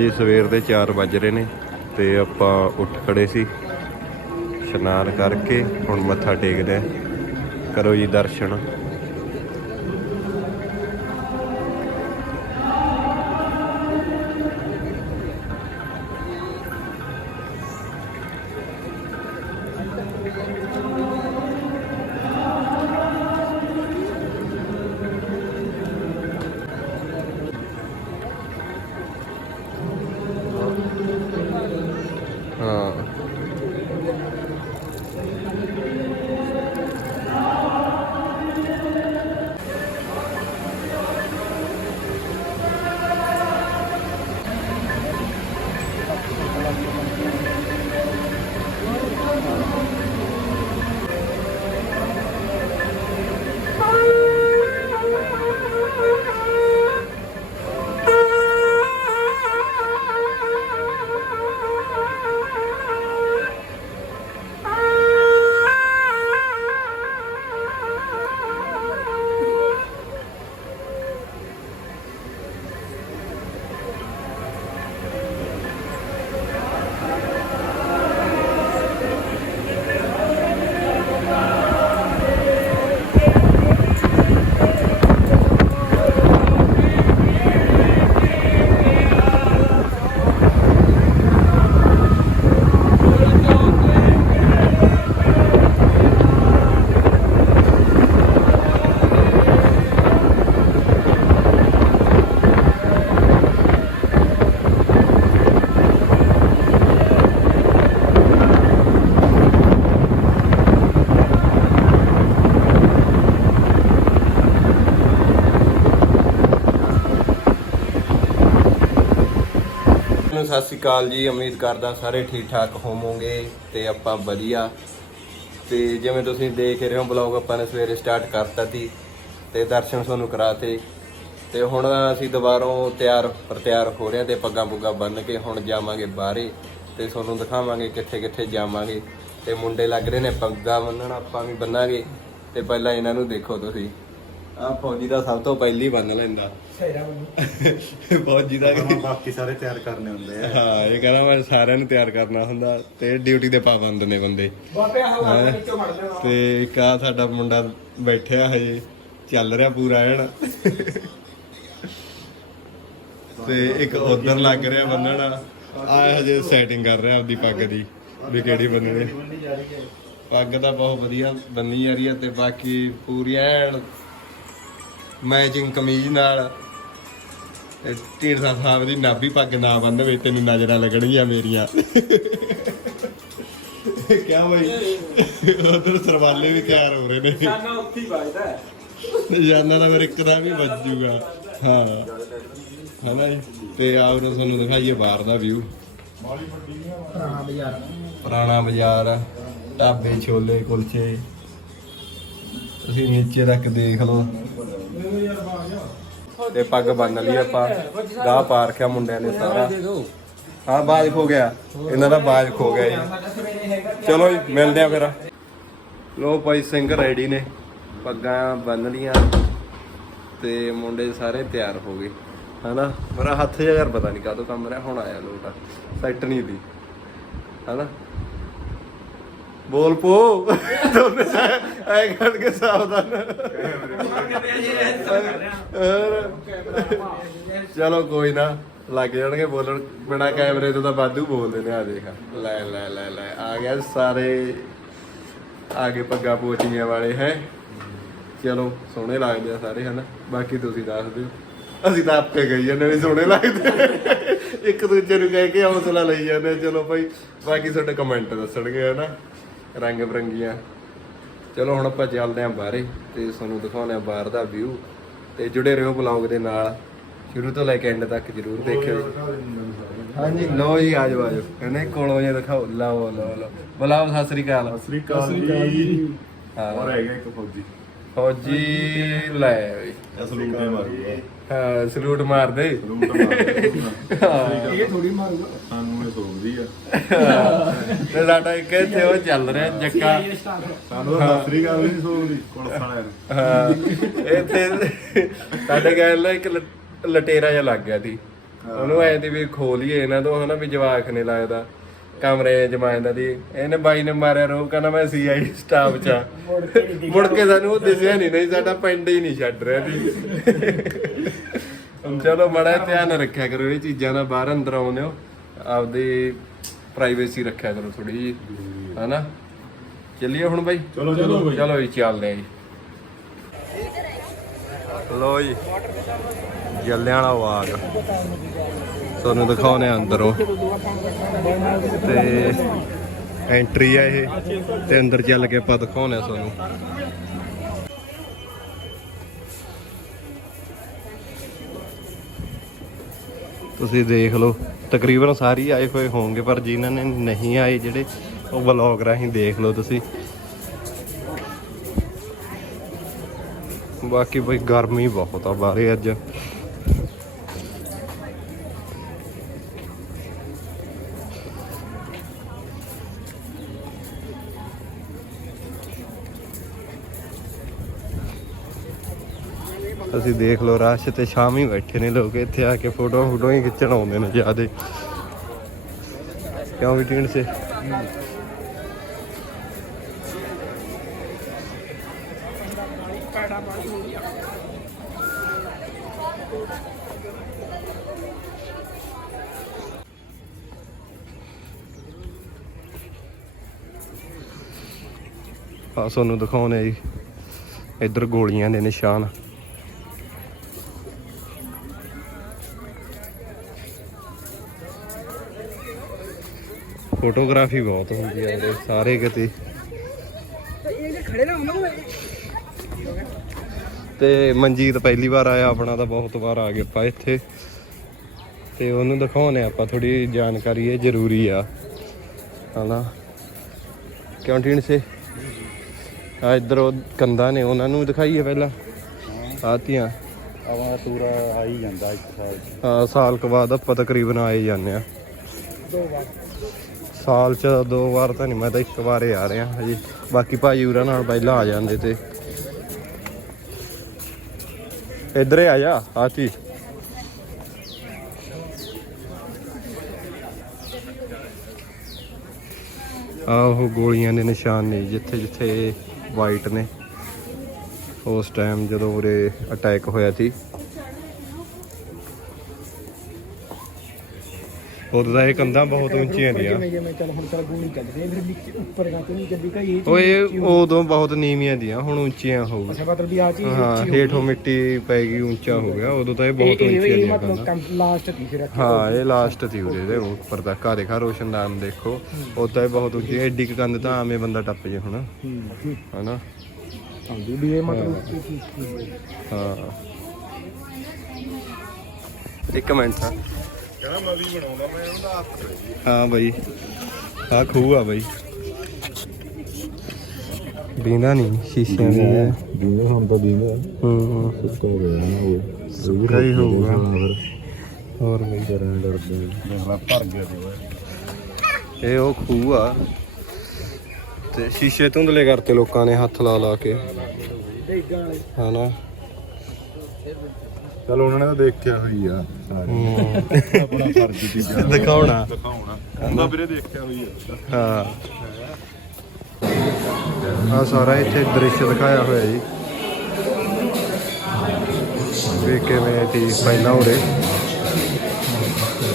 ਲੋ ਜੀ ਸਵੇਰ ਦੇ 4 ਵੱਜ ਰਹੇ ਨੇ ਤੇ ਆਪਾਂ ਉੱਠ ਖੜੇ ਸੀ ਇਸ਼ਨਾਨ ਕਰਕੇ ਹੁਣ ਮੱਥਾ ਟੇਕਦੇ ਹਾਂ। ਕਰੋ ਜੀ ਦਰਸ਼ਨ ਸਤਿ ਸ਼੍ਰੀ ਅਕਾਲ ਜੀ, ਉਮੀਦ ਕਰਦਾ ਸਾਰੇ ਠੀਕ ਠਾਕ ਹੋਵੋਗੇ ਤੇ ਆਪਾਂ ਵਧੀਆ। ਤੇ ਜਿਵੇਂ ਤੁਸੀਂ ਦੇਖ ਰਹੇ ਹੋ ਬਲੌਗ ਆਪਾਂ ਨੇ ਸਵੇਰੇ ਸਟਾਰਟ ਕਰਤਾ ਸੀ ਤੇ ਦਰਸ਼ਨ ਤੁਹਾਨੂੰ ਕਰਾਤੇ। ਤੇ ਹੁਣ ਅਸੀਂ ਦੁਬਾਰੋਂ ਤਿਆਰ, ਪ੍ਰਤਿਆਰ ਹੋ ਰਹੇ ਹਾਂ ਤੇ ਪੱਗਾਂ ਪੁੱਗਾਂ ਬੰਨ ਕੇ ਹੁਣ ਜਾਵਾਂਗੇ ਬਾਹਰੇ ਤੇ ਤੁਹਾਨੂੰ ਦਿਖਾਵਾਂਗੇ ਕਿੱਥੇ ਕਿੱਥੇ ਜਾਵਾਂਗੇ। ਤੇ ਮੁੰਡੇ ਲੱਗ ਰਹੇ ਨੇ, ਪੱਗਾਂ ਬੰਨਣ ਆਪਾਂ ਵੀ ਬੰਨਾਂਗੇ। ਤੇ ਪਹਿਲਾਂ ਇਹਨਾਂ ਨੂੰ ਦੇਖੋ ਤੁਸੀਂ। ਆਹ ਫੌਜੀ ਦਾ ਸਭ ਤੋਂ ਪਹਿਲੀ ਬੰਨ ਲੈਂਦਾ। ਫੌਜੀ ਦਾ ਬਾਕੀ ਸਾਰੇ ਤਿਆਰ ਕਰਨੇ ਹੁੰਦੇ ਆ। ਹਾਂ ਇਹ ਕਹਿੰਦਾ ਮੈਂ ਸਾਰਿਆਂ ਨੂੰ ਤਿਆਰ ਕਰਨਾ ਹੁੰਦਾ ਤੇ ਡਿਊਟੀ ਦੇ ਪਾਬੰਦ ਨੇ ਬੰਦੇ? ਤੇ ਇੱਕ ਆ ਸਾਡਾ ਮੁੰਡਾ ਬੈਠਿਆ ਹਜੇ ਚੱਲ ਰਿਹਾ ਪੂਰਾ ਐਨ। ਤੇ ਇੱਕ ਉਧਰ ਲੱਗ ਰਿਹਾ ਬੰਨਣ ਆ ਹਜੇ ਸੈਟਿੰਗ ਕਰ ਰਿਹਾ ਆਪਦੀ ਪੱਗ ਦੀ ਵੀ ਕਿਹੜੀ ਬੰਨਣੀ। ਪੱਗ ਤਾਂ ਬਹੁਤ ਵਧੀਆ ਬੰਨੀ ਜਾ ਰਹੀ ਹੈ ਤੇ ਬਾਕੀ ਪੂਰੀ ਐਨ ਮੈਚਿੰਗ ਕਮੀਜ਼ ਨਾਲ ਤੇ ਢੀਂਡਸਾ ਸਾਹਿਬ ਦੀ ਨਾਭੀ ਪੱਗ ਨਾ ਬੰਨਵੇ ਤੈਨੂੰ ਨਜ਼ਰਾਂ ਲੱਗਣਗੀਆਂ ਮੇਰੀਆਂ। ਕਿਆ ਬਈ? ਉਧਰ ਸਰਵਾਲੇ ਵੀ ਤਿਆਰ ਹੋ ਰਹੇ ਨੇ। ਸਾਨਾ ਉੱਥੇ ਹੀ ਵੱਜਦਾ ਜਾਨਾ ਦਾ ਫਿਰ ਇੱਕ ਦਾ ਵੀ ਵੱਜੂਗਾ ਹਾਂ। ਹਨਾ ਜੀ? ਤੇ ਆਓ ਨਾ ਤੁਹਾਨੂੰ ਦਿਖਾਈਏ ਬਾਹਰ ਦਾ ਵਿਊ ਪੁਰਾਣਾ ਬਾਜ਼ਾਰ। ਪੁਰਾਣਾ ਬਾਜ਼ਾਰ ਢਾਬੇ ਛੋਲੇ ਕੁਲਚੇ। ਤੁਸੀਂ ਨੀਚੇ ਤੱਕ ਦੇਖ ਲਓ। ਤੇ ਪੱਗ ਬੰਨ ਲਈ ਆਪਾਂ। ਗਾਹ ਪਾ ਰੱਖਿਆ ਮੁੰਡਿਆਂ ਨੇ ਸਾਰਾ। ਹਾਂ ਬਾਜ ਖੋ ਗਿਆ। ਇਹਨਾਂ ਦਾ ਬਾਜ ਖੋ ਗਿਆ ਜੀ। ਚਲੋ ਜੀ, ਮਿਲਦੇ ਆ ਫਿਰ। ਲੋ ਭਾਈ ਸਿੰਘ ਰੈਡੀ ਨੇ। ਪੱਗਾਂ ਬੰਨ ਲੀਆਂ। ਤੇ ਮੁੰਡੇ ਸਾਰੇ ਤਿਆਰ ਹੋ ਗਏ। ਹਨਾ? ਮੇਰਾ ਹੱਥ ਜਿਹਾ ਯਾਰ ਪਤਾ ਨਹੀਂ ਕਾਹਤੋਂ ਕੰਮ ਰਿਹਾ। ਹੁਣ ਆਇਆ ਲੋਟਾ। ਸੈੱਟ ਨਹੀਂ ਦੀ ਹਨਾ? ਬੋਲ ਪੋ। ਦੋਨੇ ਐ ਕਰਕੇ ਸਾਵਧਾਨ। ਚਲੋ ਕੋਈ ਨਾ, ਲੱਗ ਜਾਣਗੇ ਬੋਲਣ। ਬਿਨਾ ਕੈਮਰੇ ਤੋਂ ਤਾਂ ਵਾਧੂ ਬੋਲਦੇ ਨੇ ਆ ਦੇਖ। ਲੈ ਲੈ ਲੈ ਲੈ। ਆ ਗਿਆ ਸਾਰੇ ਆ ਗਏ ਪੱਗਾਂ ਪੋਚੀਆਂ ਵਾਲੇ, ਹੈ। ਚਲੋ, ਸੋਹਣੇ ਲੱਗਦੇ ਆ ਸਾਰੇ, ਹਨਾ। ਬਾਕੀ ਤੁਸੀਂ ਦੱਸ ਦਿਓ। ਅਸੀਂ ਤਾਂ ਆਪੇ ਗਈ ਜਾਂਦੇ ਵੀ ਸੋਹਣੇ ਲੱਗਦੇ ਇੱਕ ਦੂਜੇ ਨੂੰ ਕਹਿ ਕੇ ਹੌਸਲਾ ਲਈ ਜਾਂਦੇ ਚਲੋ ਭਾਈ, ਬਾਕੀ ਤੁਹਾਡੇ ਕਮੈਂਟ ਦੱਸਣਗੇ, ਹਨਾ। ਰੰਗ ਬਰੰਗੀਆਂ। ਚਲੋ ਹੁਣ ਆਪਾਂ ਚੱਲਦੇ ਆਂ ਬਾਹਰੇ ਤੇ ਤੁਹਾਨੂੰ ਦਿਖਾਉਂਦੇ ਆ ਬਾਹਰ ਦਾ ਵਿਊ ਤੇ ਜੁੜੇ ਰਹੋ ਬਲੌਗ ਦੇ ਨਾਲ। ਸ਼ੁਰੂ ਤੋਂ ਲੈ ਕੇ ਐਂਡ ਤੱਕ ਜਰੂਰ ਦੇਖਿਓ। ਹਾਂਜੀ ਲਓ ਜੀ ਆਜੋ ਆਜੋ ਕਹਿੰਦੇ ਕੋਲੋਂ ਜੇ ਦਿਖਾਓ। ਲਓ ਲਓ ਲਓ। ਬੁਲਾਓ ਸਤਿ ਸ੍ਰੀ ਅਕਾਲ। ਸ੍ਰੀ ਅਕਾਲ ਜੀ। ਹਾਂ। ਹੋਰ ਹੈਗਾ ਇੱਕ ਫੌਜੀ। ਫੌਜੀ ਲੈ ਤੇ ਮਾਰੂਗਾ। ਹਾਂ ਸਲੂਟ ਮਾਰ ਦੇ ਸਲੂਟ ਇਹ ਥੋੜੀ ਮਾਰੂਗਾ। ਸਾਨੂੰ ਇਹ ਸੋਚਦੀ ਆ। ਤੇ ਸਾਡਾ ਇੱਕ ਇੱਥੇ ਉਹ ਚੱਲ ਰਿਹਾ ਜੱਕਾ। ਸਾਨੂੰ ਤਾਂ ਅਕਾਲ ਨਹੀਂ ਸੋਚਦੀ ਪੁਲਿਸ ਵਾਲਿਆਂ ਨੂੰ। ਹਾਂ ਇੱਥੇ ਸਾਡੇ ਗੈਲ ਨਾ ਇੱਕ ਲਟੇਰਾ ਜਿਹਾ ਲੱਗ ਗਿਆ ਸੀ। ਉਹਨੂੰ ਐ ਤੇ ਵੀ ਖੋਲੀਏ ਇਹਨਾਂ ਤੋਂ ਹਨਾ ਵੀ ਜਵਾਕ ਨਹੀਂ ਲੱਗਦਾ ਕਮਰੇ ਜਮਾਇੰਦਾ ਦੀ ਇਹਨੇ ਬਾਈ ਨੇ ਮਾਰਿਆ ਰੋ ਕਹਿੰਦਾ ਮੈਂ ਸੀਆਈ ਸਟਾਫ ਚ ਆ। ਮੁੜ ਕੇ ਸਾਨੂੰ ਉਹ ਦਿਸਿਆ ਨਹੀਂ ਨਹੀਂ ਸਾਡਾ ਪਿੰਡ ਹੀ ਨਹੀਂ ਛੱਡ ਰਿਹਾ ਸੀ। ਹੁਣ ਚਲੋ ਮੜਾ ਧਿਆਨ ਰੱਖਿਆ ਕਰੋ ਇਹ ਚੀਜ਼ਾਂ ਦਾ ਬਾਹਰ ਅੰਦਰ ਆਉਂਦੇ ਹੋ। ਆਪਦੀ ਪ੍ਰਾਈਵੇਸੀ ਰੱਖਿਆ ਕਰੋ ਥੋੜੀ ਜੀ ਹਨਾ? ਚੱਲੀਏ ਹੁਣ ਬਾਈ? ਚਲੋ ਚਲੋ ਚਲੋ ਜੀ ਚੱਲਦੇ ਆ ਜੀ। ਲੋ ਜੀ ਜੱਲਿਆਂ ਵਾਲਾ ਵਾਗ ਤੁਹਾਨੂੰ ਦਿਖਾਉਨੇ ਆ ਅੰਦਰੋਂ। ਤੇ ਐਂਟਰੀ ਆ ਇਹ ਤੇ ਅੰਦਰ ਚੱਲ ਕੇ ਆਪਾਂ ਦਿਖਾਉਨੇ ਆ ਤੁਹਾਨੂੰ। ਤੁਸੀਂ ਦੇਖ ਲਓ। ਤਕਰੀਬਨ ਸਾਰੇ ਆਏ ਹੋਏ ਹੋਣਗੇ, ਪਰ ਜਿਨ੍ਹਾਂ ਨੇ ਨਹੀਂ ਆਏ ਜਿਹੜੇ, ਉਹ ਵਲੌਗ ਰਾਹੀਂ ਦੇਖ ਲਓ ਤੁਸੀਂ। ਬਾਕੀ ਬਈ ਗਰਮੀ ਬਹੁਤ ਆ ਬਾਹਰੇ ਅੱਜ। ਅਸੀਂ ਦੇਖ ਲਓ, ਰਸ਼ ਤੇ ਸ਼ਾਮ ਹੀ ਬੈਠੇ ਨੇ ਲੋਕ, ਇੱਥੇ ਆ ਕੇ ਫੋਟੋਆਂ ਫੋਟੋ ਹੀ ਖਿੱਚਣ ਆਉਂਦੇ ਨੇ ਜਿਆਦੇ। ਕਿਉਂ ਵੀ ਟੀਨ ਸੇ? ਆ ਤੁਹਾਨੂੰ ਦਿਖਾਉਣੇ ਜੀ। ਇੱਧਰ ਗੋਲੀਆਂ ਦੇ ਨਿਸ਼ਾਨ। ਫੋਟੋਗ੍ਰਾਫੀ ਬਹੁਤ ਹੁੰਦੀ ਆ ਉਰੇ ਸਾਰੇ ਕਿਤੇ। ਤੇ ਮਨਜੀਤ ਪਹਿਲੀ ਵਾਰ ਆਇਆ ਆਪਣਾ ਤਾਂ ਬਹੁਤ ਵਾਰ ਆ ਗਿਆ ਆਪਾਂ ਇੱਥੇ। ਤੇ ਉਹਨੂੰ ਦਿਖਾਉਣੇ ਆਪਾਂ ਥੋੜੀ ਜਾਣਕਾਰੀ ਇਹ ਜ਼ਰੂਰੀ ਆ। ਹਨਾ? ਕਿਉਂ ਸੇ? ਆ ਇੱਧਰ ਉਹ ਕੰਦਾ ਨੇ ਉਹਨਾਂ ਨੂੰ ਦਿਖਾਈਏ ਪਹਿਲਾਂ। ਆਤੀਆਂ ਆਵਾਂ ਪੂਰਾ ਆ ਹੀ ਜਾਂਦਾ ਇੱਕ ਸਾਲ। ਹਾਂ ਸਾਲ ਕੁ ਬਾਅਦ ਆਪਾਂ ਤਕਰੀਬਨ ਆਏ ਜਾਂਦੇ ਆ ਸਾਲ ਚ ਦੋ ਵਾਰ ਤਾਂ ਨਹੀਂ, ਮੈਂ ਤਾਂ ਇੱਕ ਵਾਰ ਹੀ ਆ ਰਿਹਾ ਹਜੇ। ਬਾਕੀ ਭਾਈ ਉਰਾਂ ਨਾਲ ਪਹਿਲਾਂ ਆ ਜਾਂਦੇ ਤੇ। ਇੱਧਰ ਆ ਜਾ ਆਤੀ ਆਹੋ ਗੋਲੀਆਂ ਦੇ ਨਿਸ਼ਾਨ ਨੇ ਜਿੱਥੇ ਜਿੱਥੇ ਵਾਈਟ ਨੇ। ਉਸ ਟਾਈਮ ਜਦੋਂ ਉਰੇ ਅਟੈਕ ਹੋਇਆ ਸੀ। ਉਦੋਂ ਤਾਂ ਇਹ ਕੰਧਾਂ ਬਹੁਤ ਉੱਚੀਆਂ ਦੀਆਂ ਜਿਵੇਂ ਚੱਲ ਹੁਣ ਚੱਲ ਗੂਣੀ ਚੱਲਦੀ ਫਿਰ ਵਿੱਚ ਉੱਪਰ ਗਾ ਨਹੀਂ ਚੱਲਦੀ ਕਈ ਇਹ ਓਏ। ਉਦੋਂ ਬਹੁਤ ਨੀਵੀਆਂ ਦੀਆਂ ਹੁਣ ਉੱਚੀਆਂ ਹੋ ਅੱਛਾ ਮਤਲਬ ਵੀ ਆ ਚੀਜ਼ ਹਾਂ। ਹੇਠੋਂ ਮਿੱਟੀ ਪੈ ਗਈ ਉੱਚਾ ਹੋ ਗਿਆ ਉਦੋਂ ਤਾਂ ਇਹ ਬਹੁਤ ਉੱਚੀਆਂ ਦੀਆਂ ਮਤਲਬ ਲਾਸਟ ਸੀ ਫਿਰ। ਹਾਂ ਇਹ ਲਾਸਟ ਸੀ ਉਰੇ ਦੇ ਉੱਪਰ ਤੱਕ ਆ ਦੇਖਾ ਰੋਸ਼ਨਦਾਨ ਦੇਖੋ ਤਾਂ ਇਹ ਬਹੁਤ ਉੱਚੀ ਐਡੀ ਕੁ ਕੰਧ ਤਾਂ ਆਵੇਂ ਬੰਦਾ ਟੱਪ ਜੇ ਹੁਣ ਹੂੰ ਹੂੰ। ਹਨਾ ਹਾਂਜੀ ਵੀ ਇਹ ਮਤਲਬ। ਹਾਂ ਇੱਕ ਮਿੰਟ ਹਾਂ ਕਹਿੰਦਾ ਨਦੀ ਬਣਾਉਂਦਾ ਮੈਂ ਉਹਦਾ ਹੱਥ ਪੈ ਜੀ ਹਾਂ ਬਈ। ਆ ਖੂਹ ਆ ਬਈ। ਦੀਂਦਾ ਨਹੀਂ ਸ਼ੀਸ਼ਿਆਂ ਦੀ ਹੈ। ਦੀਨੇ ਹੁਣ ਤਾਂ ਦੀਨੇ ਹੂੰ ਸੁੱਕਾ ਹੋ ਗਿਆ ਨਾ ਉਹ। ਸੁੱਕਾ ਹੀ ਹੋਊਗਾ। ਹੋਰ ਬਈ। ਸਰੈਂਡਰ ਤੇ। ਦੇਖਲਾ ਭਰ ਗਿਆ ਤੇ ਉਹ। ਇਹ ਉਹ ਖੂਹ ਆ। ਤੇ ਸ਼ੀਸ਼ੇ ਧੁੰਦਲੇ ਕਰਤੇ ਲੋਕਾਂ ਨੇ ਹੱਥ ਲਾ ਲਾ। ਕੇ ਹਨਾ। ਚਲ ਉਹਨਾਂ ਨੇ ਤਾਂ ਦੇਖਿਆ ਹੋਈ ਆ ਸਾਰੇ। ਹੂੰ। ਆਪਣਾ ਫਰਜ਼ ਸੀ ਜਾਣਾ। ਦਿਖਾਉਣਾ। ਦਿਖਾਉਣਾ। ਉਹਦਾ ਵੀਰੇ ਦੇਖਿਆ ਹੋਈ ਆ। ਹਾਂ। ਆ ਸਾਰਾ ਇੱਥੇ ਦ੍ਰਿਸ਼ ਦਿਖਾਇਆ ਹੋਇਆ ਜੀ। ਵੀ ਕਿਵੇਂ ਸੀ ਪਹਿਲਾਂ ਉਰੇ।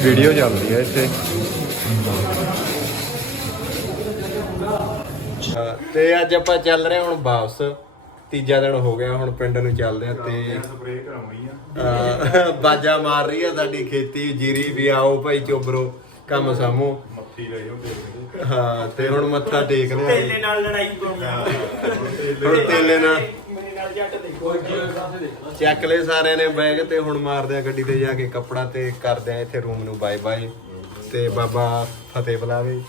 ਵੀਡੀਓ ਚੱਲਦੀ ਹੈ ਇੱਥੇ। ਤੇ ਅੱਜ ਆਪਾਂ ਚੱਲ ਰਹੇ ਹੁਣ ਵਾਪਸ। ਤੀਜਾ ਦਿਨ ਹੋ ਗਿਆ ਹੁਣ ਪਿੰਡ ਨੂੰ ਚੱਲਦੇ ਆ ਤੇ ਸਪਰੇਅ ਕਰਾਉਣੀ ਆ। ਬਾਜਾ ਮਾਰ ਰਹੀ ਆ ਸਾਡੀ ਖੇਤੀ ਜੀਰੀ ਵੀ ਆਓ ਭਾਈ ਚੋਬਰੋ ਕੰਮ ਸਾਮੋ ਮੱਥੀ ਲਈ ਉਹ ਦੇਖਦੇ ਹਾਂ ਤੇ ਹੁਣ ਮੱਥਾ ਟੇਕ ਰਹੇ ਆ। ਤੇਲੇ ਨਾਲ ਲੜਾਈ ਪਾਉਣੀ ਹੁਣ ਤੇਲੇ ਨਾਲ। ਚੱਕ ਲਏ ਸਾਰਿਆਂ ਨੇ ਬੈਗ ਤੇ ਹੁਣ ਮਾਰਦੇ ਆ ਗੱਡੀ ਤੇ ਜਾ ਕੇ ਕੱਪੜਾ ਤੇ ਕਰਦੇ ਆ ਇੱਥੇ ਰੂਮ ਨੂੰ ਬਾਏ ਬਾਏ ਤੇ ਬਾਬਾ ਫਤਿਹ ਬੁਲਾਵੇ।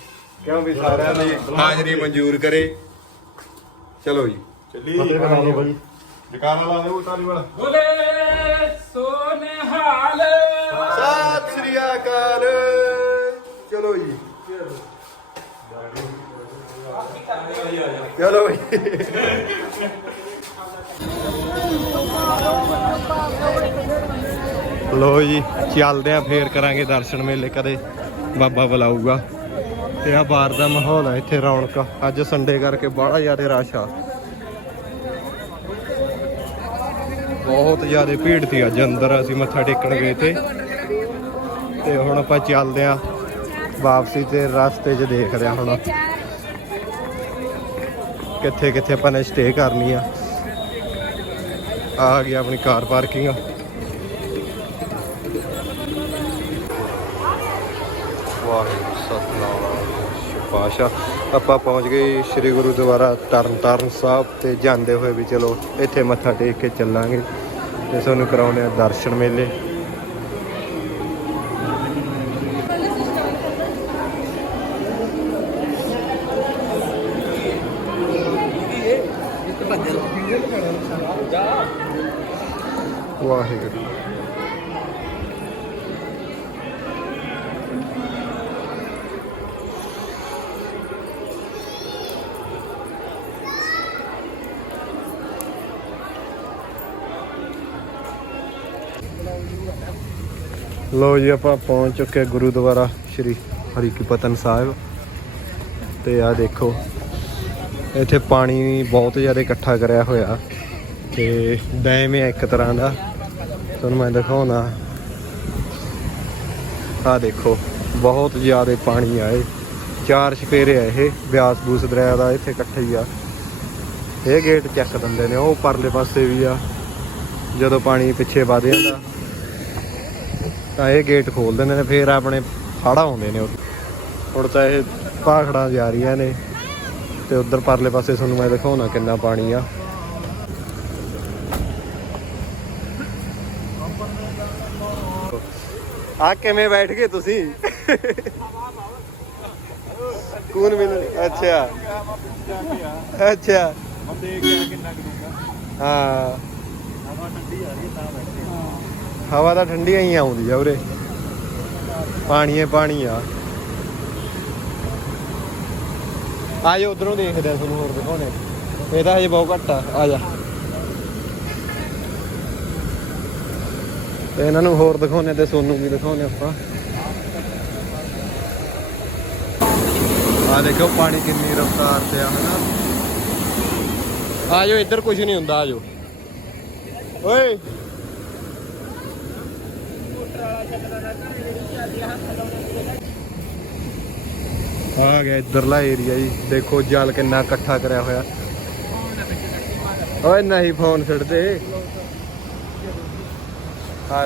ਕਿਉਂ ਵੀ ਸਾਰਿਆਂ ਦੀ ਹਾਜ਼ਰੀ ਮਨਜ਼ੂਰ ਕਰੇ। ਚਲੋ ਜੀ। ਚੱਲੀ ਫਤਿਹ ਕਰਾ ਲਓ ਬਾਈ। ਜਕਾਰਾ ਲਾ ਦੇ ਉਹ ਤਾਲੀ ਵਾਲਾ। ਬੋਲੇ ਸੋਨਹਾਲ। ਸਤਿ ਸ੍ਰੀ ਅਕਾਲ। ਚਲੋ ਜੀ। ਚਲੋ ਜੀ। ਲੋ ਜੀ ਚੱਲਦੇ ਆ ਫੇਰ ਕਰਾਂਗੇ ਦਰਸ਼ਨ ਮੇਲੇ ਕਦੇ ਬਾਬਾ ਬੁਲਾਊਗਾ। ਤੇ ਆ ਬਾਹਰ ਦਾ ਮਾਹੌਲ ਹੈ ਇੱਥੇ ਰੌਣਕ। ਅੱਜ ਸੰਡੇ ਕਰਕੇ ਬੜਾ ਜ਼ਿਆਦਾ ਰਸ਼ ਆ। ਬਹੁਤ ਜ਼ਿਆਦਾ ਭੀੜ ਸੀ ਅੱਜ ਅੰਦਰ, ਅਸੀਂ ਮੱਥਾ ਟੇਕਣ ਗਏ ਤੇ। ਤੇ ਹੁਣ ਆਪਾਂ ਚੱਲਦੇ ਆ ਵਾਪਸੀ ਤੇ ਰਸਤੇ 'ਚ ਦੇਖਦੇ ਆ ਹੁਣ। ਕਿੱਥੇ ਕਿੱਥੇ ਆਪਾਂ ਨੇ ਸਟੇ ਕਰਨੀ ਆ। ਆ ਗਈ ਆਪਣੀ ਕਾਰ ਪਾਰਕਿੰਗ ਵਾਹਿਗੁਰੂ, ਸਤਨਾਮ। ਪਾਤਸ਼ਾਹ ਆਪਾਂ ਪਹੁੰਚ ਗਏ ਸ੍ਰੀ ਗੁਰੂ ਗੁਰਦੁਆਰਾ ਤਰਨਤਾਰਨ ਸਾਹਿਬ ਤੇ ਜਾਂਦੇ ਹੋਏ ਵੀ ਚਲੋ ਇੱਥੇ ਮੱਥਾ ਟੇਕ ਕੇ ਚੱਲਾਂਗੇ ਤੇ ਤੁਹਾਨੂੰ ਕਰਾਉਣੇ ਆ ਦਰਸ਼ਨ ਮੇਲੇ। ਵਾਹਿਗੁਰੂ। ਲੋ ਜੀ, ਆਪਾਂ ਪਹੁੰਚ ਚੁੱਕੇ ਹਾਂ ਗੁਰਦੁਆਰਾ ਸ਼੍ਰੀ ਹਰੀ ਪਤਨ ਸਾਹਿਬ। ਤੇ ਆ ਦੇਖੋ, ਇੱਥੇ ਪਾਣੀ ਬਹੁਤ ਜ਼ਿਆਦਾ ਇਕੱਠਾ ਕਰਿਆ ਹੋਇਆ। ਤੇ ਡੈਮ ਹੈ ਇੱਕ ਤਰ੍ਹਾਂ ਦਾ। ਤੁਹਾਨੂੰ ਮੈਂ ਦਿਖਾਉਣਾ। ਆ ਦੇਖੋ, ਬਹੁਤ ਜ਼ਿਆਦਾ ਪਾਣੀ ਆ ਇਹ। ਚਾਰ ਛਪੇਰੇ ਆ ਇਹ, ਬਿਆਸ ਬੂਸ ਦਰਿਆ ਦਾ ਇੱਥੇ ਇਕੱਠਾ ਹੀ ਆ। ਇਹ ਗੇਟ ਚੱਕ ਦਿੰਦੇ ਨੇ, ਉਹ ਪਰਲੇ ਪਾਸੇ ਵੀ ਆ। ਜਦੋਂ ਪਾਣੀ ਪਿੱਛੇ ਵਧ ਜਾਂਦਾ ਤਾਂ ਇਹ ਗੇਟ ਖੋਲ ਦਿੰਦੇ ਨੇ ਫੇਰ ਆਪਣੇ ਫਾੜਾ ਆਉਂਦੇ ਨੇ ਉੱਥੇ। ਹੁਣ ਤਾਂ ਇਹ ਭਾਖੜਾਂ ਜਾ ਰਹੀਆਂ ਨੇ ਤੇ ਉਧਰ ਪਰਲੇ ਪਾਸੇ ਤੁਹਾਨੂੰ ਮੈਂ ਦਿਖਾਉਣਾ ਕਿੰਨਾ ਪਾਣੀ ਆ। ਆ ਕਿਵੇਂ ਬੈਠ ਗਏ ਤੁਸੀਂ? ਕੌਣ ਮਿਲ ਅੱਛਾ। ਅੱਛਾ। ਹਾਂ। ਹਵਾ ਤਾਂ ਠੰਡੀ ਹੀ ਆਉਂਦੀ ਆ ਉਰੇ। ਪਾਣੀ ਹੈ ਪਾਣੀ ਆ ਆ ਉਧਰੋਂ ਦੇਖਦੇ ਆ ਤੁਹਾਨੂੰ ਹੋਰ ਦਿਖਾਉਣੇ ਇਹ ਤਾਂ ਹਜੇ ਬਹੁਤ ਘੱਟ ਆ। ਆ ਜਾ ਤੇ ਇਹਨਾਂ ਨੂੰ ਹੋਰ ਦਿਖਾਉਣੇ ਤੇ ਸੋਨੂੰ ਵੀ ਦਿਖਾਉਣੇ ਆਪਾਂ। ਆ ਦੇਖੋ ਪਾਣੀ ਕਿੰਨੀ ਰਫ਼ਤਾਰ ਤੇ ਆ, ਹਨਾ। ਆ ਜਾਓ ਇੱਧਰ ਕੁਝ ਨਹੀਂ ਹੁੰਦਾ, ਆਜੋ। ਓਏ! ਆ ਗਿਆ ਇਧਰਲਾ ਏਰੀਆ ਜੀ। ਦੇਖੋ ਜਲ ਕਿੰਨਾ ਇਕੱਠਾ ਕਰਿਆ ਹੋਇਆ। ਓਏ ਨਹੀਂ ਫੋਨ ਛੱਡਦੇ। ਆ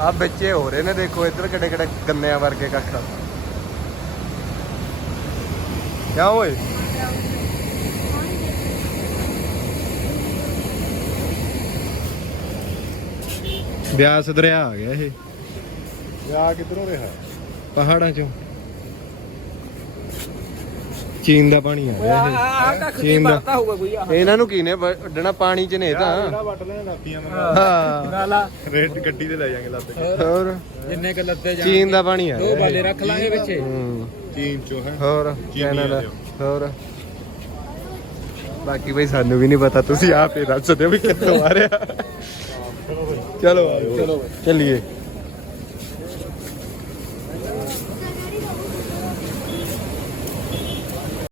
ਆ ਬੱਚੇ ਹੋ ਰਹੇ ਨੇ, ਦੇਖੋ ਇੱਧਰ ਕਿਹੜੇ ਕਿਹੜੇ ਗੰਨਿਆਂ ਵਰਗੇ ਕੱਖ। ਕਿਆ ਓਏ? ਬਿਆਸ ਦਰਿਆ ਆ ਗਿਆ ਇਹ। ਵਿਆਹ ਕਿੱਧਰੋਂ ਰਿਹਾ? ਪਹਾੜਾਂ ਚੋਂ। ਚੀਨ ਦਾ ਪਾਣੀ ਆ ਰਿਹਾ ਆ ਇਹ ਚੀਨ ਦਾ। ਹੋਊਗਾ ਕੋਈ ਆ। ਇਹਨਾਂ ਨੂੰ ਕੀ ਨੇ ਵੱਢਣਾ ਪਾਣੀ ਚ ਨੇ ਇਹ ਜਿਹੜਾ ਤਾਂ ਵੱਟ ਲੈਣਾ ਲਾਤੀਆਂ ਮੈਂ ਹਾਂ। ਨਾਲਾ। ਰੇਟ ਗੱਡੀ ਤੇ ਲੈ ਜਾਾਂਗੇ ਲੱਦ ਕੇ ਹੋਰ? ਜਿੰਨੇ ਕ ਲੱਦੇ ਚੀਨ ਦਾ ਪਾਣੀ ਆ ਦੋ ਰਿਹਾ ਬਾਲੇ। ਰੱਖ ਲਾਂਗੇ ਵਿੱਚੇ। ਹੂੰ। ਚੀਨ ਚੋਂ ਹੈ? ਹੋਰ ਚੀਨੀ ਕੈਨੇਡਾ। ਆ। ਹੋਰ। ਬਾਕੀ ਬਈ ਸਾਨੂੰ ਵੀ ਨਹੀਂ ਪਤਾ ਤੁਸੀਂ ਆਪ ਹੀ ਦੱਸ ਦਿਓ ਵੀ ਕਿੱਥੋਂ ਆ ਰਿਹਾ। ਚਲੋ ਚਲੋ ਚੱਲੀਏ।